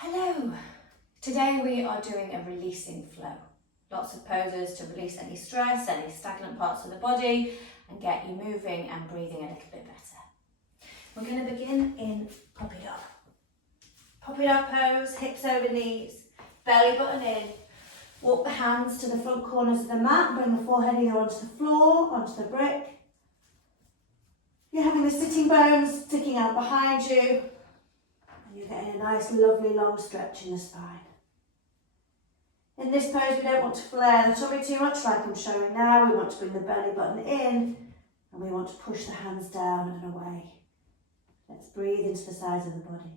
Hello! Today we are doing a releasing flow. Lots of poses to release any stress, any stagnant parts of the body and get you moving and breathing a little bit better. We're going to begin in puppy dog. Puppy dog pose, hips over knees, belly button in. Walk the hands to the front corners of the mat, bring the forehead either onto the floor, onto the brick. You're having the sitting bones sticking out behind you. You're getting a nice, lovely, long stretch in the spine. In this pose, we don't want to flare the tummy too much like I'm showing now. We want to bring the belly button in and we want to push the hands down and away. Let's breathe into the sides of the body.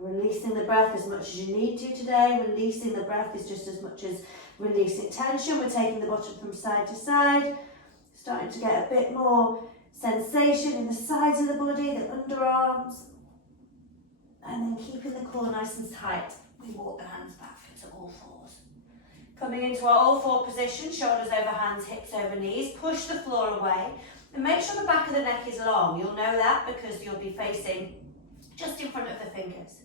Releasing the breath as much as you need to today. Releasing the breath is just as much as releasing tension. We're taking the bottom from side to side. Starting to get a bit more sensation in the sides of the body, the underarms. And then keeping the core nice and tight, we walk the hands back to all fours. Coming into our all four position, shoulders over hands, hips over knees. Push the floor away and make sure the back of the neck is long. You'll know that because you'll be facing just in front of the fingers.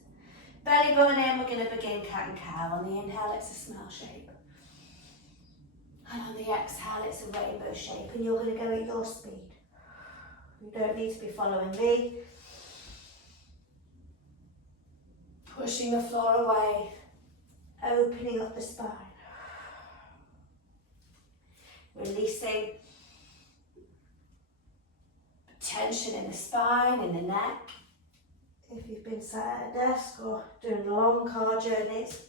Belly button in, we're going to begin cat and cow. On the inhale, it's a smile shape. And on the exhale, it's a rainbow shape. And you're going to go at your speed. You don't need to be following me. Pushing the floor away, opening up the spine. Releasing tension in the spine, in the neck. If you've been sat at a desk or doing long car journeys.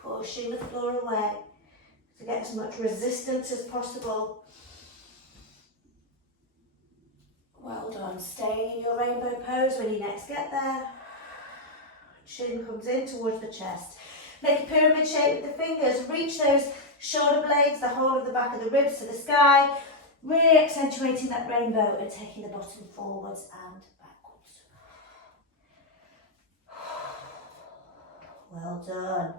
Pushing the floor away to get as much resistance as possible. Well done. Stay in your rainbow pose when you next get there. Chin comes in towards the chest. Make a pyramid shape with the fingers. Reach those shoulder blades, the whole of the back of the ribs to the sky. Really accentuating that rainbow and taking the bottom forwards and backwards. Well done.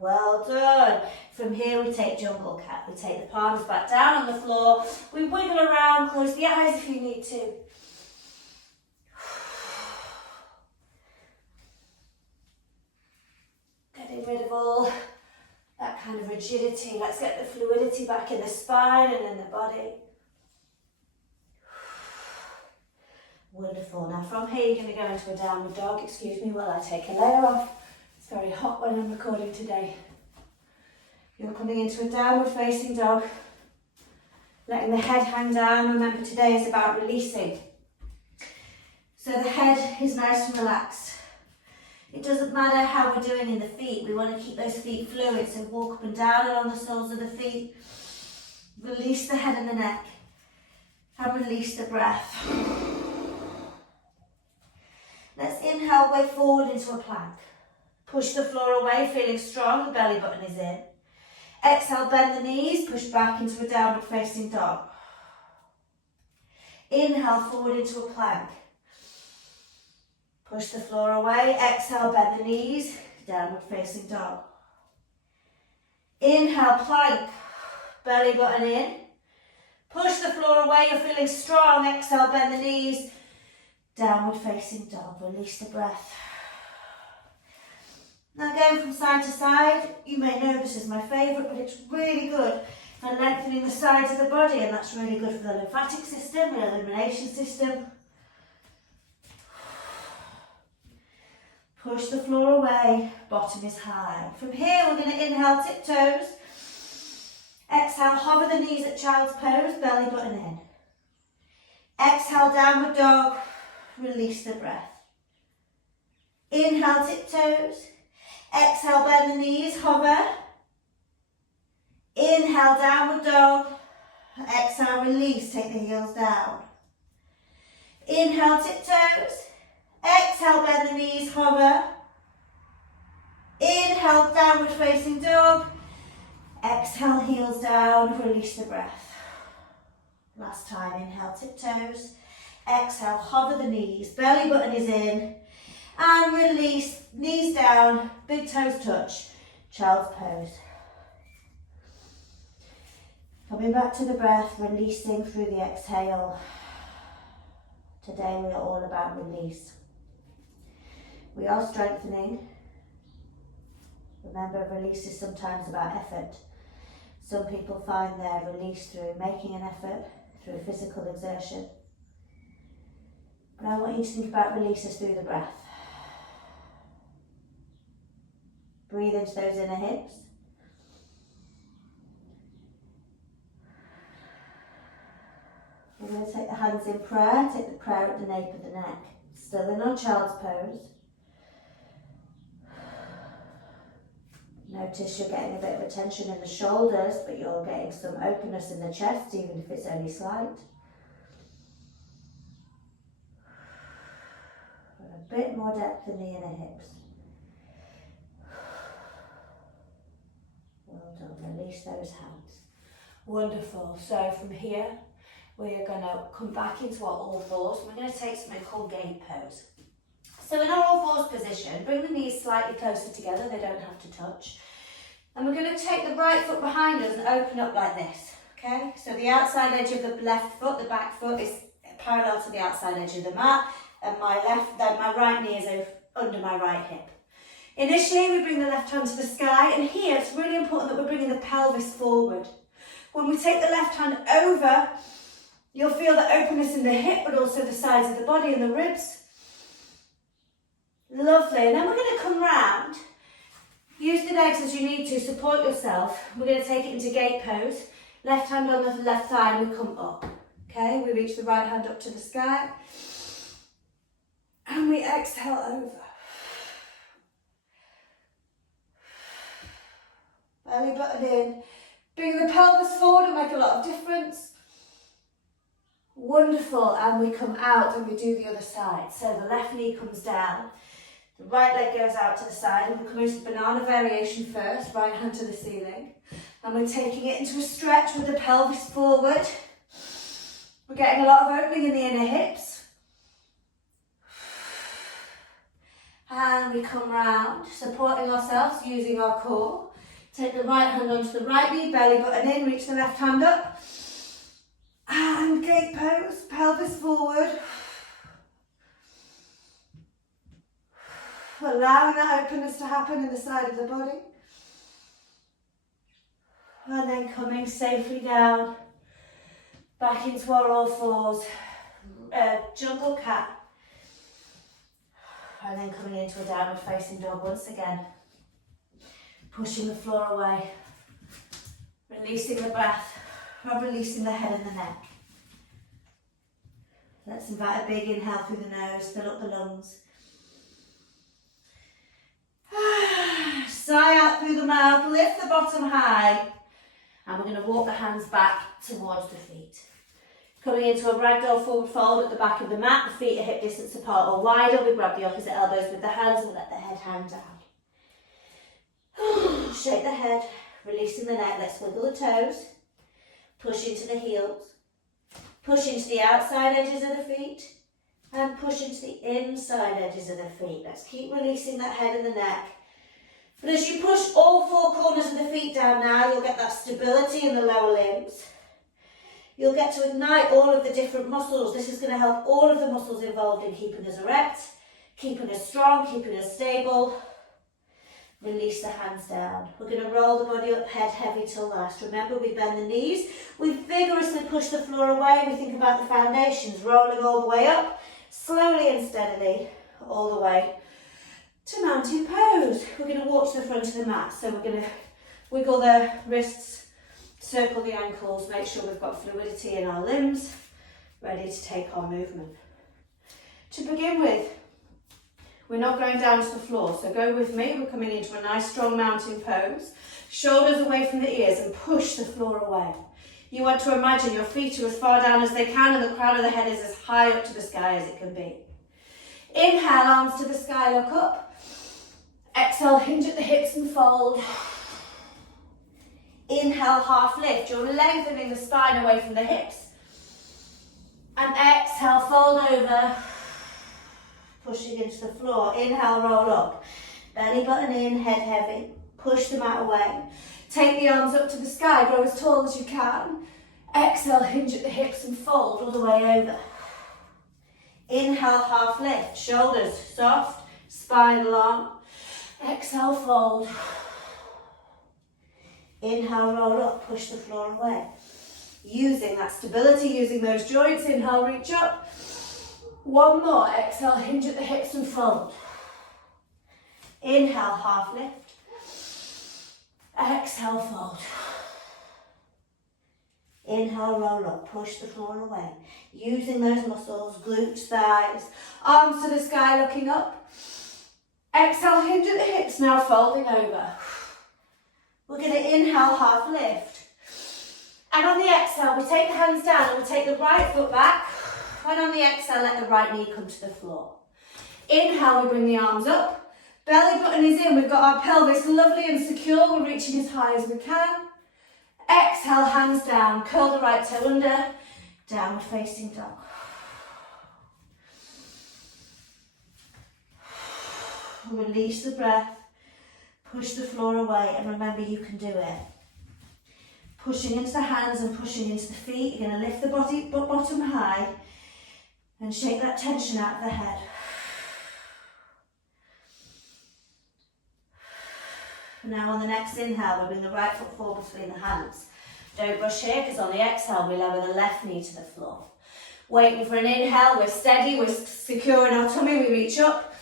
Well done. From here we take jungle cat. We take the palms back down on the floor. We wiggle around, close the eyes if you need to. Getting rid of all that kind of rigidity. Let's get the fluidity back in the spine and in the body. Wonderful. Now from here you're going to go into a downward dog. Excuse me while I take a layer off. It's very hot when I'm recording today. You're coming into a downward facing dog. Letting the head hang down. Remember today is about releasing. So the head is nice and relaxed. It doesn't matter how we're doing in the feet. We want to keep those feet fluid. So walk up and down along the soles of the feet. Release the head and the neck. And release the breath. Let's inhale, way forward into a plank. Push the floor away, feeling strong, the belly button is in. Exhale, bend the knees, push back into a downward facing dog. Inhale, forward into a plank. Push the floor away, exhale, bend the knees, downward facing dog. Inhale, plank, belly button in. Push the floor away, you're feeling strong, exhale, bend the knees, downward facing dog, release the breath. Now going from side to side, you may know this is my favourite, but it's really good for lengthening the sides of the body, and that's really good for the lymphatic system, the elimination system. Push the floor away, bottom is high. From here we're going to inhale tiptoes. Exhale, hover the knees at child's pose, belly button in. Exhale, downward dog, release the breath. Inhale, tiptoes. Exhale, bend the knees, hover. Inhale, downward dog. Exhale, release, take the heels down. Inhale, tiptoes. Exhale, bend the knees, hover. Inhale, downward facing dog. Exhale, heels down, release the breath. Last time, inhale, tiptoes. Exhale, hover the knees, belly button is in. And release, knees down, big toes touch, child's pose. Coming back to the breath, releasing through the exhale. Today we are all about release. We are strengthening. Remember, release is sometimes about effort. Some people find their release through making an effort, through physical exertion. But I want you to think about releases through the breath. Breathe into those inner hips. We're going to take the hands in prayer, take the prayer at the nape of the neck. Still in our child's pose. Notice you're getting a bit of a tension in the shoulders, but you're getting some openness in the chest, even if it's only slight. And a bit more depth in the inner hips. Well done, release those hands. Wonderful, so from here, we're going to come back into our all fours. We're going to take something called gate pose. So in our all fours position, bring the knees slightly closer together, they don't have to touch. And we're going to take the right foot behind us and open up like this, okay? So the outside edge of the left foot, the back foot is parallel to the outside edge of the mat, and my right knee is under my right hip. Initially, we bring the left hand to the sky, and here it's really important that we're bringing the pelvis forward. When we take the left hand over, you'll feel the openness in the hip, but also the sides of the body and the ribs. Lovely, and then we're going to come round. Use the legs as you need to, support yourself. We're going to take it into gate pose. Left hand on the left thigh and we come up. Okay, we reach the right hand up to the sky. And we exhale over. Belly button in. Bring the pelvis forward and make a lot of difference. Wonderful, and we come out and we do the other side. So the left knee comes down. The right leg goes out to the side, and we'll come into the banana variation first, right hand to the ceiling. And we're taking it into a stretch with the pelvis forward. We're getting a lot of opening in the inner hips. And we come round, supporting ourselves, using our core. Take the right hand onto the right knee, belly button in, reach the left hand up. And gate pose, pelvis forward. Allowing that openness to happen in the side of the body. And then coming safely down, back into our all fours, jungle cat. And then coming into a downward facing dog once again. Pushing the floor away, releasing the breath, and releasing the head and the neck. Let's invite a big inhale through the nose, fill up the lungs. Sigh out through the mouth, lift the bottom high, and we're going to walk the hands back towards the feet. Coming into a ragdoll forward fold at the back of the mat, the feet are hip distance apart or wider. We grab the opposite elbows with the hands and we let the head hang down. Shake the head, releasing the neck. Let's wiggle the toes. Push into the heels. Push into the outside edges of the feet. And push into the inside edges of the feet. Let's keep releasing that head and the neck. But as you push all four corners of the feet down now, you'll get that stability in the lower limbs. You'll get to ignite all of the different muscles. This is going to help all of the muscles involved in keeping us erect, keeping us strong, keeping us stable. Release the hands down. We're going to roll the body up, head heavy till last. Remember, we bend the knees. We vigorously push the floor away. We think about the foundations, rolling all the way up, slowly and steadily, all the way to mountain pose. We're going to walk to the front of the mat. So we're going to wiggle the wrists, circle the ankles, make sure we've got fluidity in our limbs, ready to take our movement. To begin with, we're not going down to the floor, so go with me. We're coming into a nice strong mountain pose. Shoulders away from the ears and push the floor away. You want to imagine your feet are as far down as they can and the crown of the head is as high up to the sky as it can be. Inhale, arms to the sky, look up. Exhale, hinge at the hips and fold. Inhale, half lift. You're lengthening the spine away from the hips. And exhale, fold over. Pushing into the floor. Inhale, roll up. Belly button in, head heavy. Push the mat away. Take the arms up to the sky, grow as tall as you can. Exhale, hinge at the hips and fold all the way over. Inhale, half lift, shoulders soft, spine long. Exhale, fold. Inhale, roll up, push the floor away. Using that stability, using those joints. Inhale, reach up. One more. Exhale, hinge at the hips and fold. Inhale, half lift. Exhale, fold. Inhale, roll up, push the floor away. Using those muscles, glutes, thighs. Arms to the sky, looking up. Exhale, hinge at the hips, now folding over. We're going to inhale, half lift. And on the exhale, we take the hands down and we take the right foot back. And on the exhale, let the right knee come to the floor. Inhale, we bring the arms up. Belly button is in. We've got our pelvis lovely and secure. We're reaching as high as we can. Exhale, hands down. Curl the right toe under. Downward facing dog. Release the breath. Push the floor away. And remember, you can do it. Pushing into the hands and pushing into the feet. You're going to lift the bottom high and shake that tension out of the head. Now on the next inhale, we bring the right foot forward between the hands. Don't rush here, because on the exhale, we lower the left knee to the floor. Waiting for an inhale, we're steady, we're secure in our tummy, we reach up.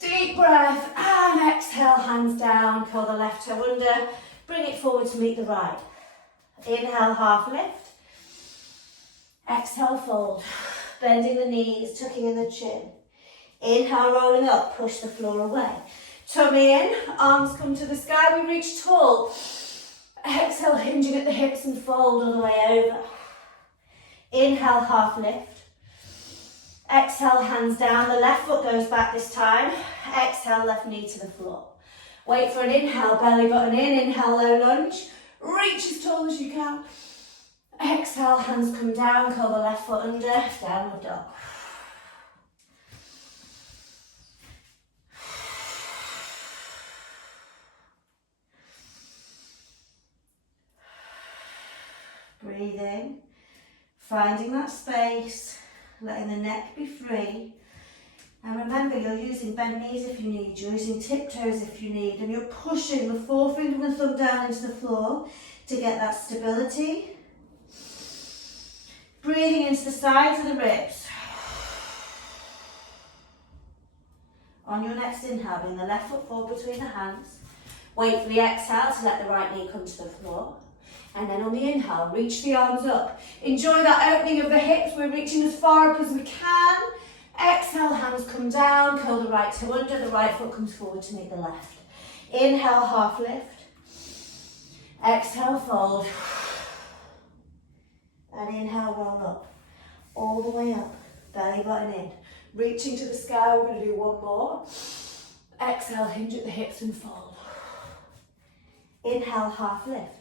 Deep breath, and exhale, hands down, curl the left toe under. Bring it forward to meet the right. Inhale, half lift. Exhale, fold. Bending the knees, tucking in the chin. Inhale, rolling up, push the floor away. Tummy in, arms come to the sky, we reach tall. Exhale, hinging at the hips and fold all the way over. Inhale, half lift. Exhale, hands down, the left foot goes back this time. Exhale, left knee to the floor. Wait for an inhale, belly button in, inhale, low lunge. Reach as tall as you can. Exhale, hands come down, curl the left foot under, downward dog. Breathing, finding that space, letting the neck be free. And remember, you're using bent knees if you need, you're using tiptoes if you need, and you're pushing the forefinger and thumb down into the floor to get that stability. Breathing into the sides of the ribs. On your next inhale, bring the left foot forward between the hands. Wait for the exhale to let the right knee come to the floor. And then on the inhale, reach the arms up. Enjoy that opening of the hips. We're reaching as far up as we can. Exhale, hands come down, curl the right toe under, the right foot comes forward to meet the left. Inhale, half lift. Exhale, fold. And inhale, roll up. All the way up, belly button in. Reaching to the sky, we're going to do one more. Exhale, hinge at the hips and fold. Inhale, half lift.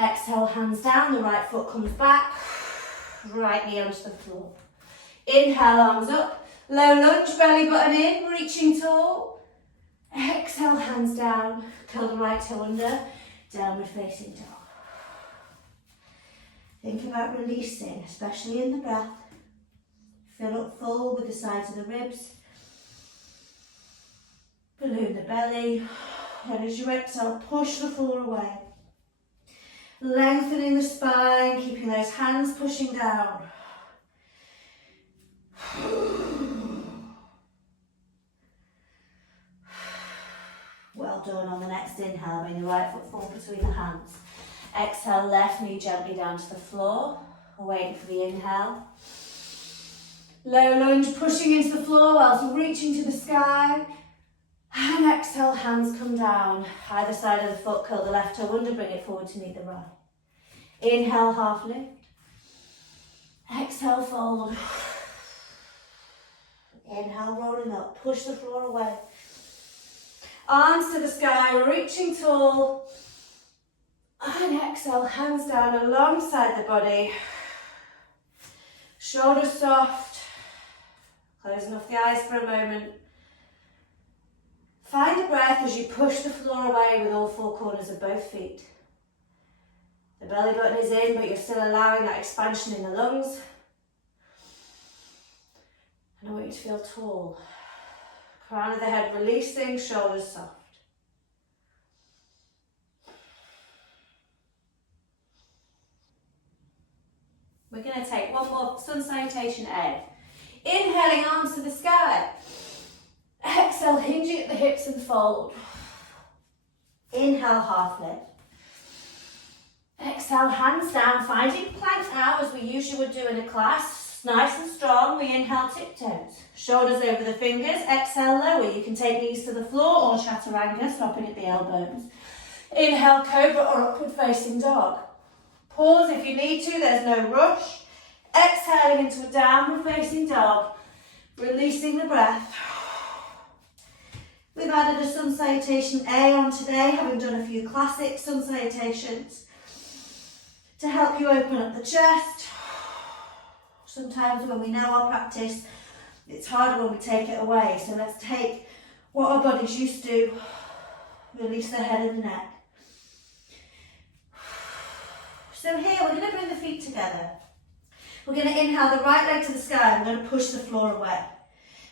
Exhale, hands down, the right foot comes back. Right knee onto the floor. Inhale, arms up, low lunge, belly button in, reaching tall. Exhale, hands down, curl the right toe under, downward facing dog. Think about releasing, especially in the breath. Fill up full with the sides of the ribs. Balloon the belly, and as you exhale, push the floor away. Lengthening the spine, keeping those hands pushing down. Well done. On the next inhale, bring the right foot forward between the hands. Exhale, left knee gently down to the floor. Waiting for the inhale. Low lunge, pushing into the floor whilst reaching to the sky. And exhale, hands come down. Either side of the foot, curl the left toe under, bring it forward to meet the right. Inhale, half lift. Exhale, fold. Inhale, rolling up, push the floor away. Arms to the sky, reaching tall. And exhale, hands down alongside the body. Shoulders soft. Closing off the eyes for a moment. Find the breath as you push the floor away with all four corners of both feet. The belly button is in, but you're still allowing that expansion in the lungs. And I want you to feel tall. Crown of the head releasing, shoulders soft. We're going to take one more sun salutation A. Inhaling, arms to the sky. Exhale, hinging at the hips and fold. Inhale, half lift. Exhale, hands down, finding plank now as we usually would do in a class. Nice and strong. We inhale, tiptoes. Shoulders over the fingers. Exhale, lower. You can take knees to the floor or chaturanga, stopping at the elbows. Inhale, cobra or upward facing dog. Pause if you need to, there's no rush. Exhaling into a downward facing dog, releasing the breath. We've added a sun salutation A on today, having done a few classic sun salutations to help you open up the chest. Sometimes when we know our practice, it's harder when we take it away. So let's take what our body's used to, release the head and the neck. So here, we're going to bring the feet together. We're going to inhale the right leg to the sky and we're going to push the floor away.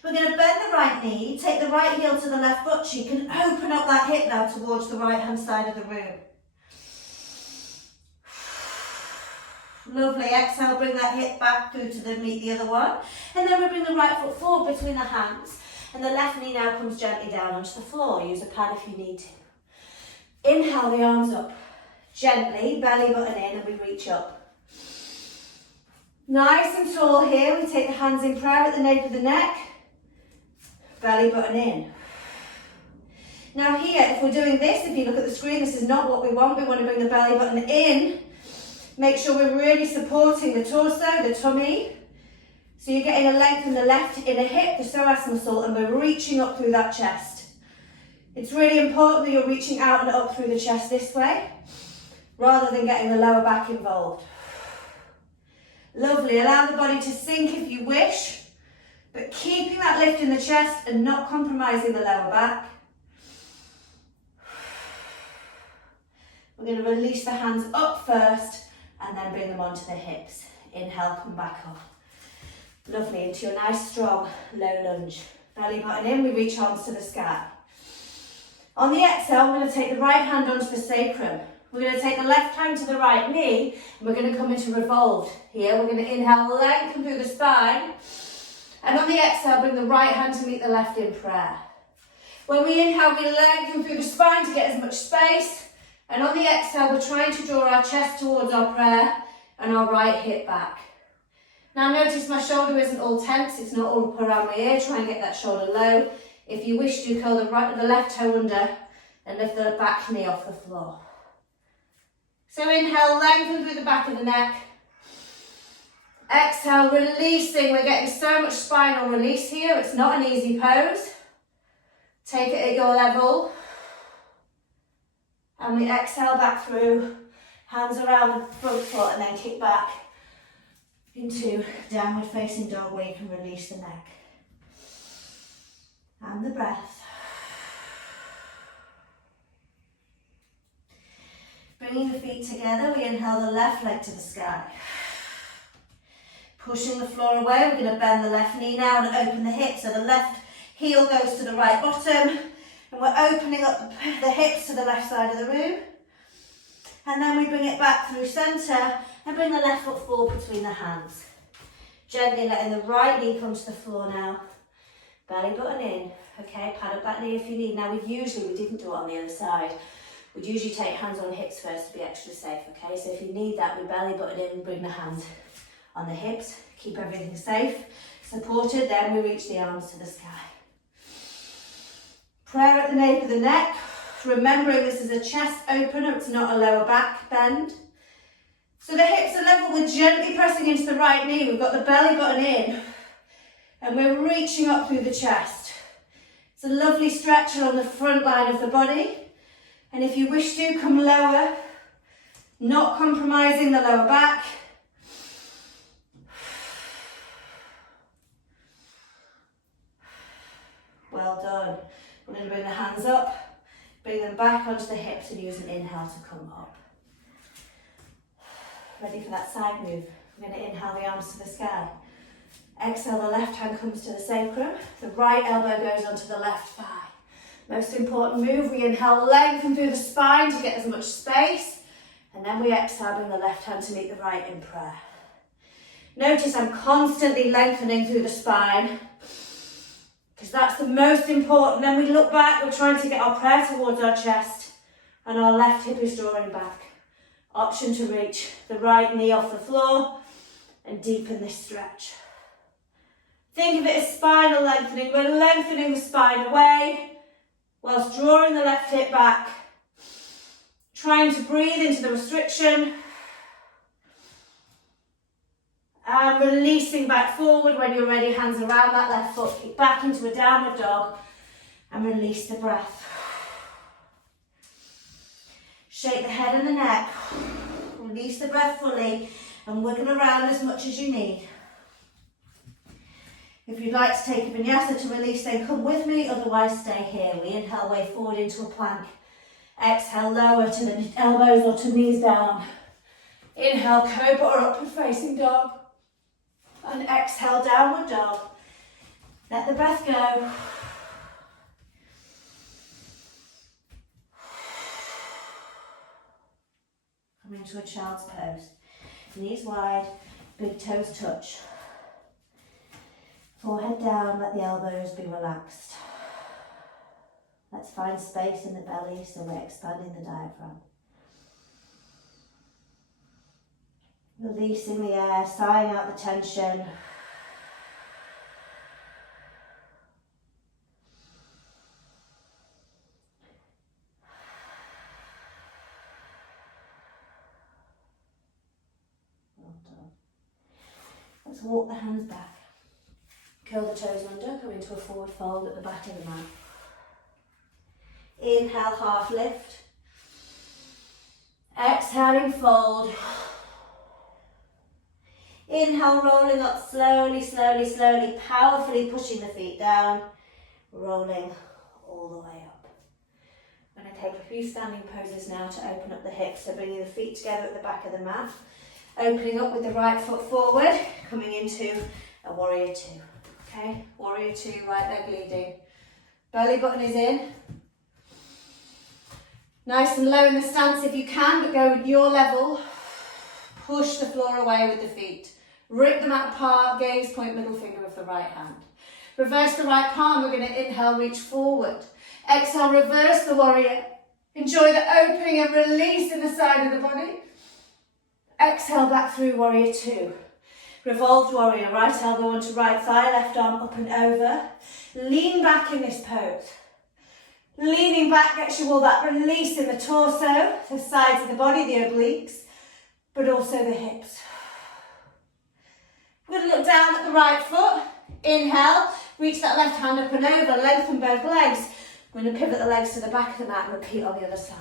We're going to bend the right knee, take the right heel to the left butt cheek and open up that hip now towards the right hand side of the room. Lovely, exhale, bring that hip back through to meet the other one. And then we bring the right foot forward between the hands. And the left knee now comes gently down onto the floor. Use a pad if you need to. Inhale the arms up. Gently, belly button in and we reach up. Nice and tall here, we take the hands in prayer at the nape of the neck. Belly button in. Now here, if we're doing this, if you look at the screen, this is not what we want. We want to bring the belly button in. Make sure we're really supporting the torso, the tummy. So you're getting a length in the left inner hip, the psoas muscle, and we're reaching up through that chest. It's really important that you're reaching out and up through the chest this way, rather than getting the lower back involved. Lovely, allow the body to sink if you wish, but keeping that lift in the chest and not compromising the lower back. We're going to release the hands up first and then bring them onto the hips. Inhale, come back up. Lovely, into your nice strong low lunge. Belly button in, we reach arms to the sky. On the exhale, we're going to take the right hand onto the sacrum. We're going to take the left hand to the right knee and we're going to come into revolved. Here, we're going to inhale, lengthen through the spine. And on the exhale, bring the right hand to meet the left in prayer. When we inhale, we lengthen through the spine to get as much space. And on the exhale, we're trying to draw our chest towards our prayer and our right hip back. Now notice my shoulder isn't all tense, it's not all up around my ear. Try and get that shoulder low. If you wish to, curl the left toe under and lift the back knee off the floor. So inhale, lengthen through the back of the neck. Exhale, releasing. We're getting so much spinal release here. It's not an easy pose. Take it at your level. And we exhale back through. Hands around the front foot and then kick back into downward facing dog where you can release the neck. And the breath. Bringing the feet together, we inhale the left leg to the sky. Pushing the floor away, we're going to bend the left knee now and open the hip. So the left heel goes to the right bottom. And we're opening up the hips to the left side of the room. And then we bring it back through centre and bring the left foot forward between the hands. Gently letting the right knee come to the floor now. Belly button in. Okay, pad up that knee if you need. Now we didn't do it on the other side. We'd usually take hands on hips first to be extra safe, okay? So if you need that, we belly button in and bring the hands on the hips. Keep everything safe, supported, then we reach the arms to the sky. Prayer at the nape of the neck. Remembering this is a chest opener, it's not a lower back bend. So the hips are level, we're gently pressing into the right knee. We've got the belly button in and we're reaching up through the chest. It's a lovely stretch along the front line of the body. And if you wish to, come lower, not compromising the lower back. Well done. We're going to bring the hands hands up, bring them back onto the hips and use an inhale to come up. Ready for that side move. I'm going to inhale the arms to the sky. Exhale, the left hand comes to the sacrum. The right elbow goes onto the left thigh. Most important move, we inhale, lengthen through the spine to get as much space. And then we exhale, bring the left hand to meet the right in prayer. Notice I'm constantly lengthening through the spine because that's the most important. Then we look back, we're trying to get our prayer towards our chest and our left hip is drawing back. Option to reach the right knee off the floor and deepen this stretch. Think of it as spinal lengthening. We're lengthening the spine away whilst drawing the left hip back. Trying to breathe into the restriction. And releasing back forward when you're ready. Hands around that left foot. Kick back into a downward dog. And release the breath. Shake the head and the neck. Release the breath fully. And wiggle around as much as you need. If you'd like to take a vinyasa to release, then come with me, otherwise stay here. We inhale, way forward into a plank. Exhale, lower to the elbows or to knees down. Inhale, cobra or upward facing dog. And exhale, downward dog. Let the breath go. Come into a child's pose. Knees wide, big toes touch. Forehead down, let the elbows be relaxed. Let's find space in the belly so we're expanding the diaphragm. Releasing the air, sighing out the tension. Well done. Let's walk the hands back. Curl the toes under, come into a forward fold at the back of the mat. Inhale, half lift. Exhaling, fold. Inhale, rolling up slowly, slowly, slowly, powerfully pushing the feet down, rolling all the way up. I'm going to take a few standing poses now to open up the hips, so bringing the feet together at the back of the mat, opening up with the right foot forward, coming into a warrior two. Okay, warrior two, right leg leading. Belly button is in. Nice and low in the stance if you can, but go with your level. Push the floor away with the feet. Rip the mat apart, gaze, point, middle finger of the right hand. Reverse the right palm, we're going to inhale, reach forward. Exhale, reverse the warrior. Enjoy the opening and release in the side of the body. Exhale, back through warrior two. Revolved warrior, right elbow onto right thigh, left arm up and over. Lean back in this pose. Leaning back gets you all that release in the torso, the sides of the body, the obliques, but also the hips. We're going to look down at the right foot. Inhale, reach that left hand up and over, lengthen both legs. We're going to pivot the legs to the back of the mat and repeat on the other side.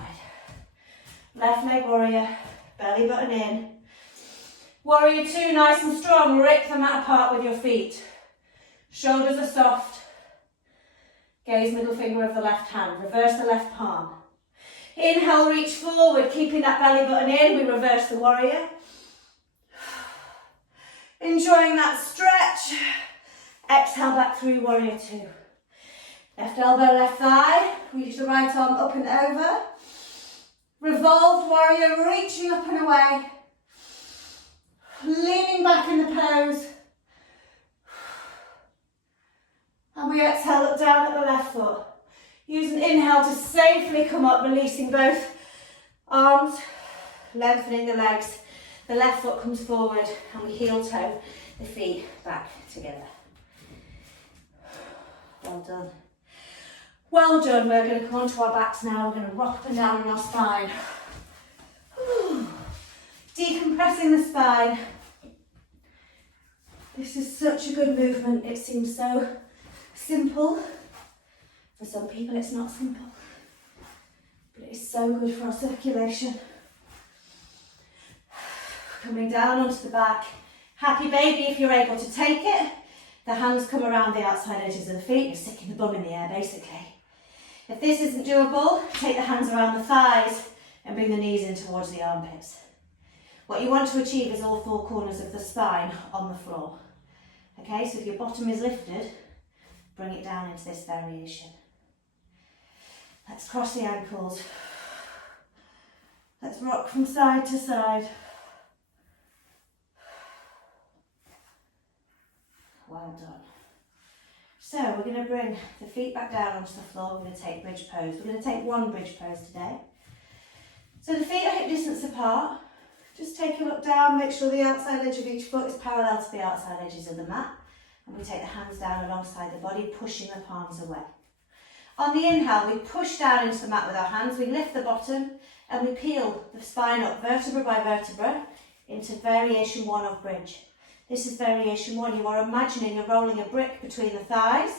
Left leg warrior, belly button in. Warrior two, nice and strong. Rip the mat apart with your feet. Shoulders are soft. Gaze middle finger of the left hand. Reverse the left palm. Inhale, reach forward, keeping that belly button in. We reverse the warrior. Enjoying that stretch. Exhale back through warrior two. Left elbow, left thigh. Reach the right arm up and over. Revolved warrior, reaching up and away. Leaning back in the pose. And we exhale, look down at the left foot. Use an inhale to safely come up, releasing both arms, lengthening the legs. The left foot comes forward and we heel toe the feet back together. Well done. Well done. We're going to come onto our backs now. We're going to rock up and down on our spine. Decompressing the spine. This is such a good movement. It seems so simple. For some people it's not simple, but it's so good for our circulation. Coming down onto the back. Happy baby if you're able to take it. The hands come around the outside edges of the feet. You're sticking the bum in the air basically. If this isn't doable, take the hands around the thighs and bring the knees in towards the armpits. What you want to achieve is all four corners of the spine on the floor. Okay, so if your bottom is lifted, bring it down into this variation. Let's cross the ankles. Let's rock from side to side. Well done. So we're going to bring the feet back down onto the floor. We're going to take bridge pose. We're going to take one bridge pose today. So the feet are hip distance apart. Just take a look down, make sure the outside edge of each foot is parallel to the outside edges of the mat. And we take the hands down alongside the body, pushing the palms away. On the inhale, we push down into the mat with our hands. We lift the bottom and we peel the spine up vertebra by vertebra into variation one of bridge. This is variation one. You are imagining you're rolling a brick between the thighs.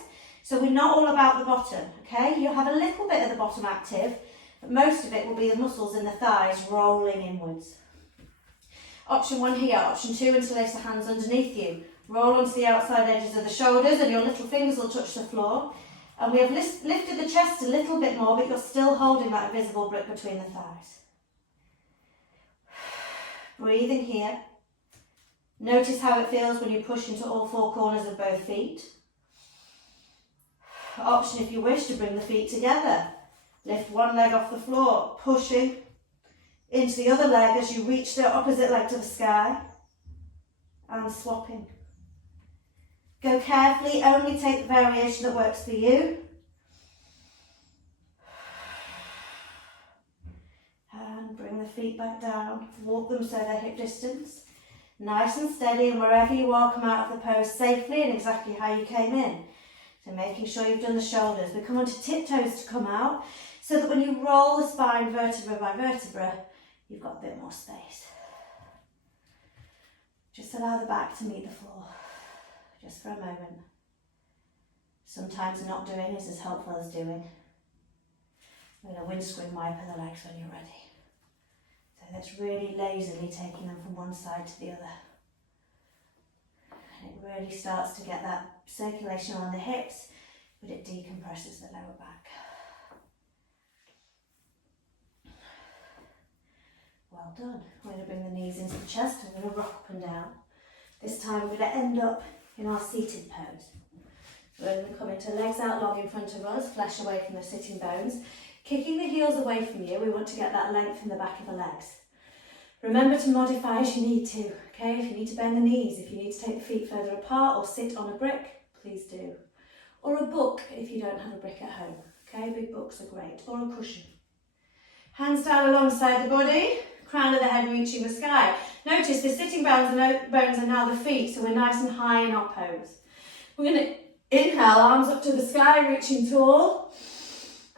So we're not all about the bottom, okay? You'll have a little bit of the bottom active, but most of it will be the muscles in the thighs rolling inwards. Option one here. Option two, interlace the hands underneath you. Roll onto the outside edges of the shoulders and your little fingers will touch the floor. And we have lifted the chest a little bit more, but you're still holding that invisible brick between the thighs. Breathing here. Notice how it feels when you push into all four corners of both feet. Option, if you wish, to bring the feet together. Lift one leg off the floor, pushing into the other leg as you reach the opposite leg to the sky, and swapping. Go carefully, only take the variation that works for you. And bring the feet back down, walk them so they're hip distance. Nice and steady, and wherever you are, come out of the pose safely and exactly how you came in. So making sure you've done the shoulders. We come onto tiptoes to come out, so that when you roll the spine vertebra by vertebra, you've got a bit more space. Just allow the back to meet the floor, just for a moment. Sometimes not doing is as helpful as doing. I'm going to windscreen wiper the legs when you're ready. So that's really lazily taking them from one side to the other. And it really starts to get that circulation on the hips, but it decompresses the lower back. Well done. We're going to bring the knees into the chest. I'm going to rock up and down. This time we're going to end up in our seated pose. We're going to come into legs out long in front of us, flesh away from the sitting bones. Kicking the heels away from you, we want to get that length in the back of the legs. Remember to modify as you need to, okay? If you need to bend the knees, if you need to take the feet further apart or sit on a brick, please do. Or a book if you don't have a brick at home, okay? Big books are great. Or a cushion. Hands down alongside the body, crown of the head reaching the sky. Notice the sitting bones are now the feet, so we're nice and high in our pose. We're going to inhale, arms up to the sky, reaching tall.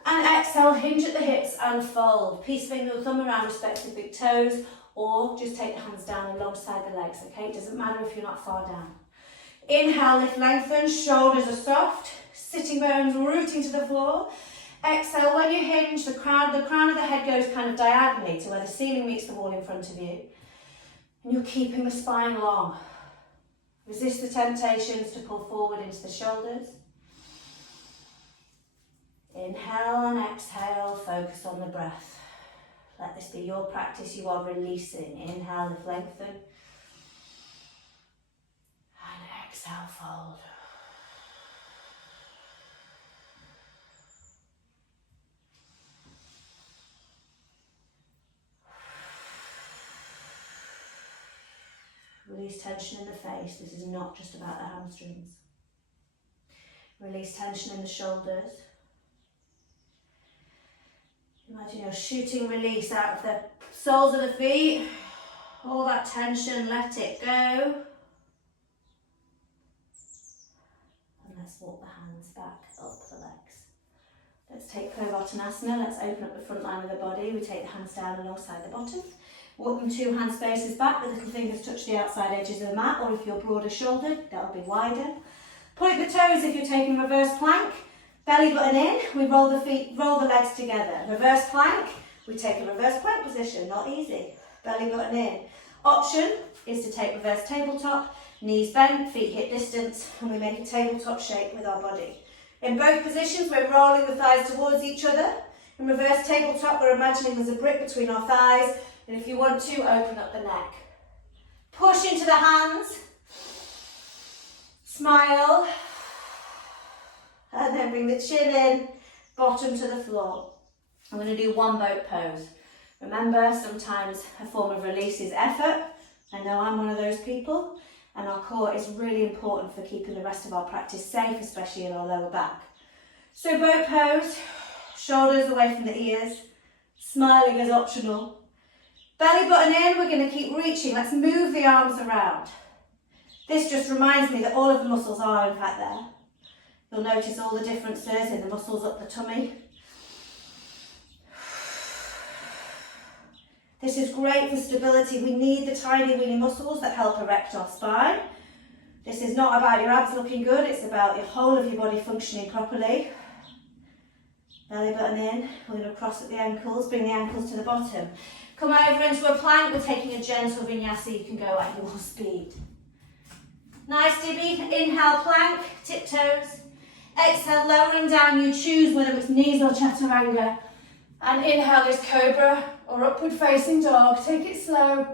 And exhale, hinge at the hips and fold. Peace finger or thumb around respective big toes, or just take the hands down alongside the legs, okay? It doesn't matter if you're not far down. Inhale, lift, lengthen, shoulders are soft, sitting bones rooting to the floor. Exhale, when you hinge, the crown of the head goes kind of diagonally to where the ceiling meets the wall in front of you. And you're keeping the spine long. Resist the temptations to pull forward into the shoulders. Inhale and exhale, focus on the breath. Let this be your practice, you are releasing. Inhale, lift, lengthen. And exhale, fold. Release tension in the face. This is not just about the hamstrings. Release tension in the shoulders. Imagine you're shooting release out of the soles of the feet. All that tension, let it go. And let's walk the hands back up the legs. Let's take Purvottanasana. Let's open up the front line of the body. We take the hands down alongside the bottom. Walk them 2 hand spaces back. The little fingers touch the outside edges of the mat, or if you're broader shouldered, that'll be wider. Point the toes if you're taking reverse plank. Belly button in, we roll the legs together. Reverse plank, we take a reverse plank position, not easy. Belly button in. Option is to take reverse tabletop, knees bent, feet hip distance, and we make a tabletop shape with our body. In both positions, we're rolling the thighs towards each other. In reverse tabletop, we're imagining there's a brick between our thighs. And if you want to, open up the neck. Push into the hands. Smile. And then bring the chin in, bottom to the floor. I'm going to do one boat pose. Remember, sometimes a form of release is effort. I know I'm one of those people. And our core is really important for keeping the rest of our practice safe, especially in our lower back. So boat pose, shoulders away from the ears, smiling is optional. Belly button in, we're going to keep reaching. Let's move the arms around. This just reminds me that all of the muscles are in fact there. You'll notice all the differences in the muscles up the tummy. This is great for stability. We need the tiny weeny muscles that help erect our spine. This is not about your abs looking good, it's about the whole of your body functioning properly. Belly button in, we're going to cross at the ankles, bring the ankles to the bottom. Come over into a plank, we're taking a gentle vinyasa, you can go at your speed. Nice dibby, inhale plank, tiptoes. Exhale, lowering down, you choose whether it's knees or chaturanga. And inhale is cobra or upward facing dog, take it slow.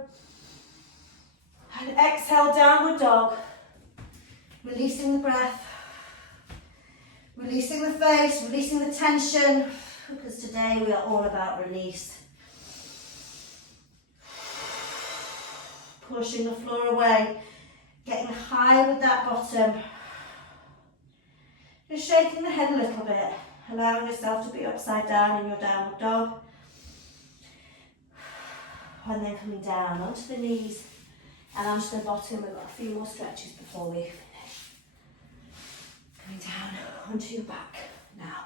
And exhale, downward dog. Releasing the breath. Releasing the face, releasing the tension. Because today we are all about release. Pushing the floor away. Getting high with that bottom. Just shaking the head a little bit. Allowing yourself to be upside down in your downward dog. And then coming down onto the knees and onto the bottom. We've got a few more stretches before we finish. Coming down onto your back now.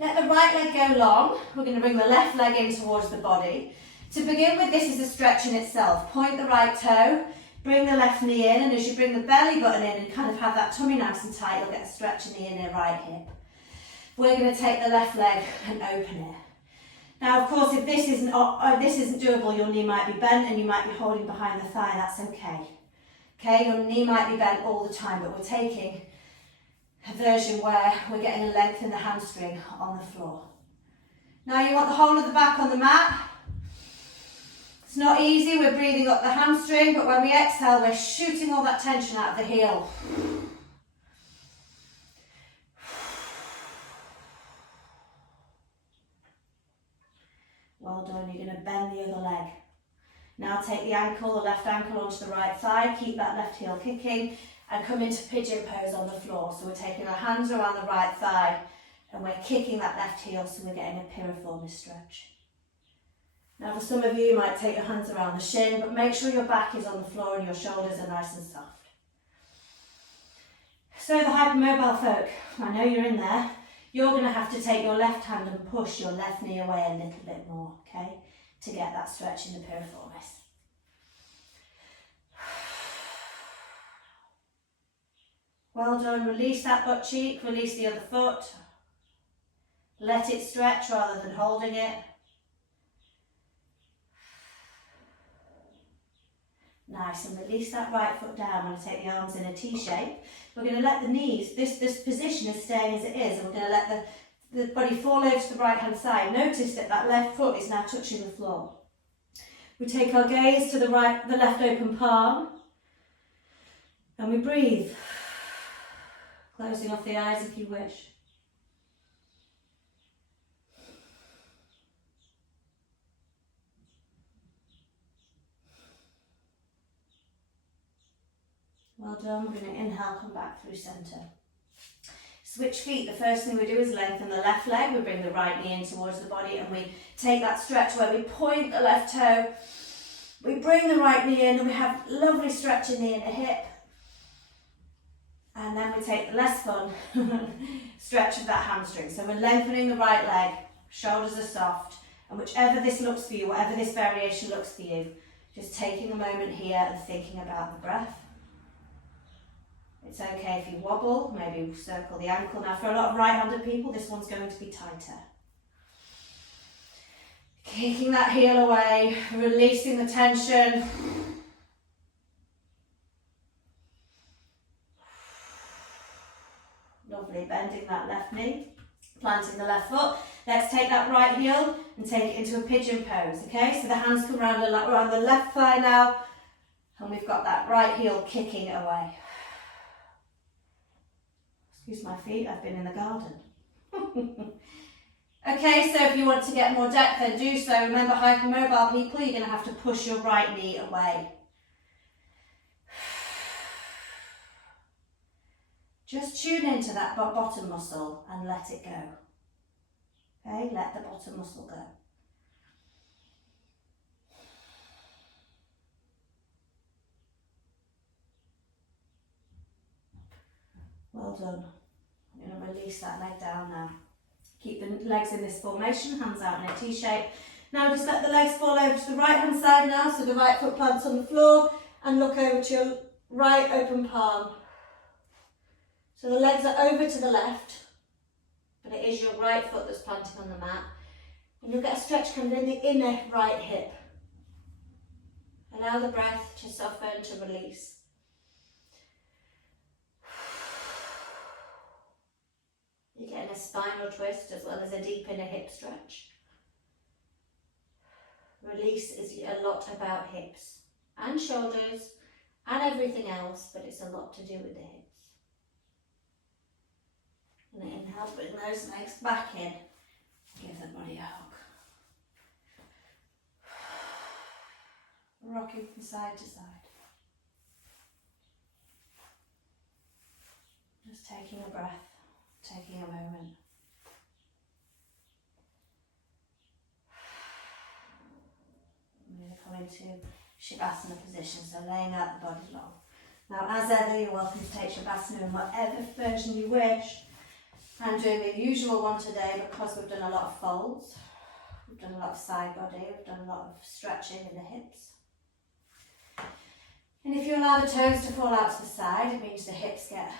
Let the right leg go long. We're going to bring the left leg in towards the body. To begin with, this is a stretch in itself. Point the right toe, bring the left knee in, and as you bring the belly button in and kind of have that tummy nice and tight, you'll get a stretch in the inner right hip. We're going to take the left leg and open it. Now, of course, if this isn't doable, your knee might be bent and you might be holding behind the thigh. That's okay. Okay, your knee might be bent all the time, but we're taking a version where we're getting a length in the hamstring on the floor. Now, you want the whole of the back on the mat. It's not easy. We're breathing up the hamstring, but when we exhale, we're shooting all that tension out of the heel. Well done, you're going to bend the other leg. Now take the ankle, the left ankle onto the right thigh, keep that left heel kicking and come into pigeon pose on the floor. So we're taking our hands around the right thigh and we're kicking that left heel so we're getting a piriformis stretch. Now for some of you, you might take your hands around the shin, but make sure your back is on the floor and your shoulders are nice and soft. So the hypermobile folk, I know you're in there. You're going to have to take your left hand and push your left knee away a little bit more, okay, to get that stretch in the piriformis. Well done, release that butt cheek, release the other foot. Let it stretch rather than holding it. Nice, and release that right foot down. I'm going to take the arms in a T shape. We're going to let the knees, this position is staying as it is, and we're going to let the body fall over to the right hand side. Notice that that left foot is now touching the floor. We take our gaze to the left open palm, and we breathe, closing off the eyes if you wish. Well done, we're going to inhale, come back through centre. Switch feet, the first thing we do is lengthen the left leg, we bring the right knee in towards the body and we take that stretch where we point the left toe, we bring the right knee in and we have lovely stretch in the inner hip. And then we take the less fun stretch of that hamstring. So we're lengthening the right leg, shoulders are soft, and whichever this looks for you, whatever this variation looks for you, just taking a moment here and thinking about the breath. It's okay if you wobble, maybe circle the ankle. Now for a lot of right-handed people, this one's going to be tighter. Kicking that heel away, releasing the tension. Lovely, bending that left knee, planting the left foot. Let's take that right heel and take it into a pigeon pose, okay? So the hands come around the left thigh now, and we've got that right heel kicking it away. Excuse my feet, I've been in the garden. Okay, so if you want to get more depth, then do so. Remember, hypermobile people, you're going to have to push your right knee away. Just tune into that bottom muscle and let it go. Okay, let the bottom muscle go. Well done. I'm going to release that leg down now. Keep the legs in this formation, hands out in a T shape. Now just let the legs fall over to the right hand side now, so the right foot plants on the floor, and look over to your right open palm. So the legs are over to the left, but it is your right foot that's planting on the mat. And you'll get a stretch coming in the inner right hip. Allow the breath to soften, to release. You're getting a spinal twist as well as a deep inner hip stretch. Release is a lot about hips and shoulders and everything else, but it's a lot to do with the hips. And inhale, bring those legs back in. Give the body a hug. Rocking from side to side. Just taking a breath, taking a moment. I'm going to come into Shavasana position, so laying out the body long. Now, as ever, you're welcome to take Shavasana in whatever version you wish. I'm doing the usual one today because we've done a lot of folds, we've done a lot of side body, we've done a lot of stretching in the hips. And if you allow the toes to fall out to the side, it means the hips get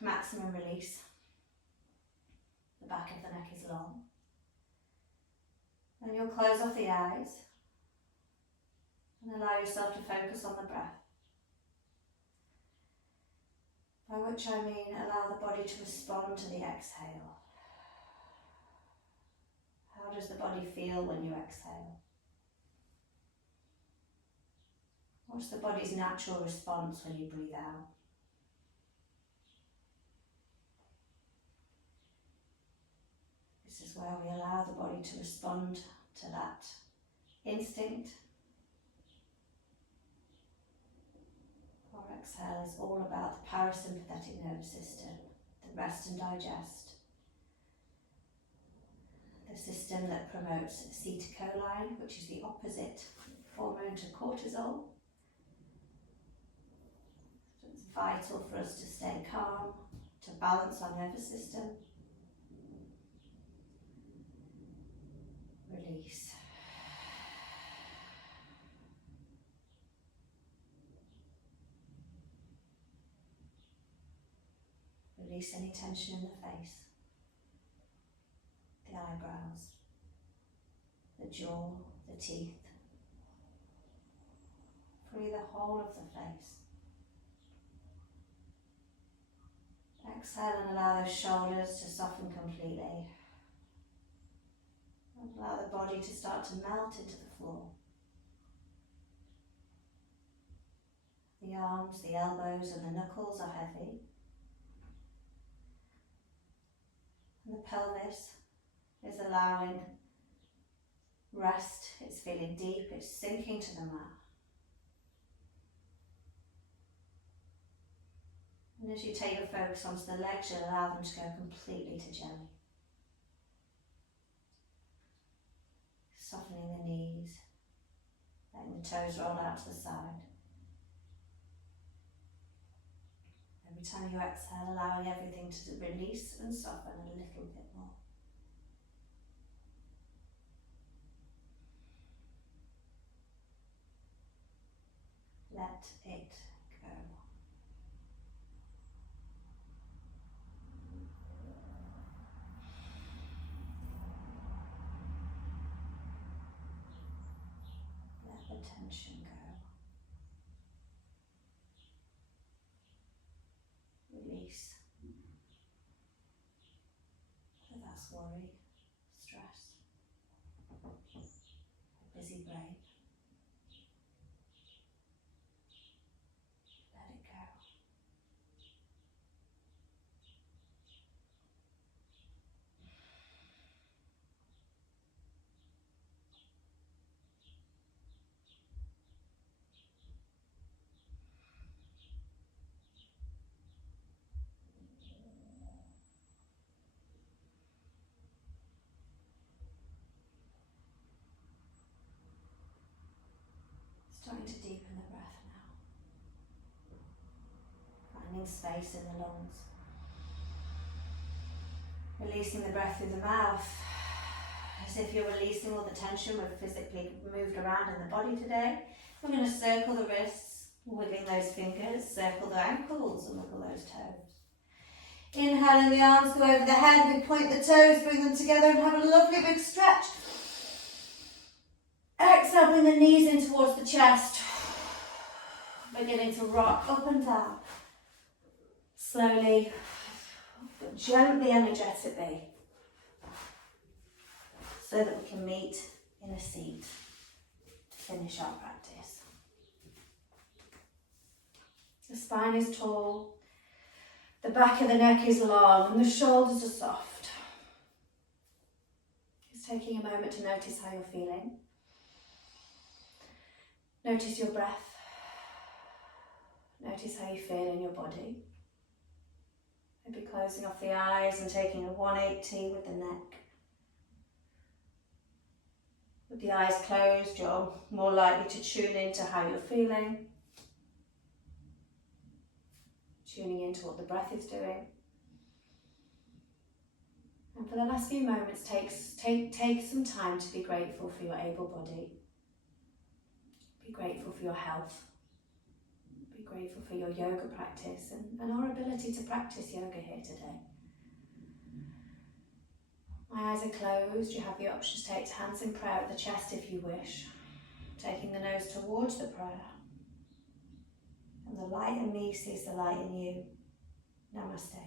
maximum release. The back of the neck is long. Then you'll close off the eyes and allow yourself to focus on the breath. By which I mean allow the body to respond to the exhale. How does the body feel when you exhale? What's the body's natural response when you breathe out? This is where we allow the body to respond to that instinct. Our exhale is all about the parasympathetic nervous system, the rest and digest, the system that promotes acetylcholine, which is the opposite hormone to cortisol. So it's vital for us to stay calm, to balance our nervous system. Release. Release any tension in the face, the eyebrows, the jaw, the teeth. Free the whole of the face. Exhale and allow those shoulders to soften completely. Allow the body to start to melt into the floor. The arms, the elbows and the knuckles are heavy. And the pelvis is allowing rest, it's feeling deep, it's sinking to the mat. And as you take your focus onto the legs, you'll allow them to go completely to jelly. Softening the knees, letting the toes roll out to the side. Every time you exhale, allowing everything to release and soften a little bit more. Let it go. Let the tension go. Release. worry, stress, a busy brain. Let it go. Starting to deepen the breath now. Finding space in the lungs. Releasing the breath through the mouth, as if you're releasing all the tension we've physically moved around in the body today. We're going to circle the wrists, wiggling those fingers, circle the ankles and wiggle those toes. Inhaling, the arms go over the head, we point the toes, bring them together and have a lovely big stretch. Exhale, bring the knees in towards the chest. Beginning to rock up and down. Slowly, but gently, energetically. So that we can meet in a seat to finish our practice. The spine is tall. The back of the neck is long and the shoulders are soft. Just taking a moment to notice how you're feeling. Notice your breath. Notice how you feel in your body. Maybe closing off the eyes and taking a 180 with the neck. With the eyes closed, you're more likely to tune into how you're feeling. Tuning into what the breath is doing. And for the last few moments, take some time to be grateful for your able body. Be grateful for your health. Be grateful for your yoga practice and our ability to practice yoga here today. My eyes are closed. You have the option to take hands in prayer at the chest if you wish. Taking the nose towards the prayer. And the light in me sees the light in you. Namaste.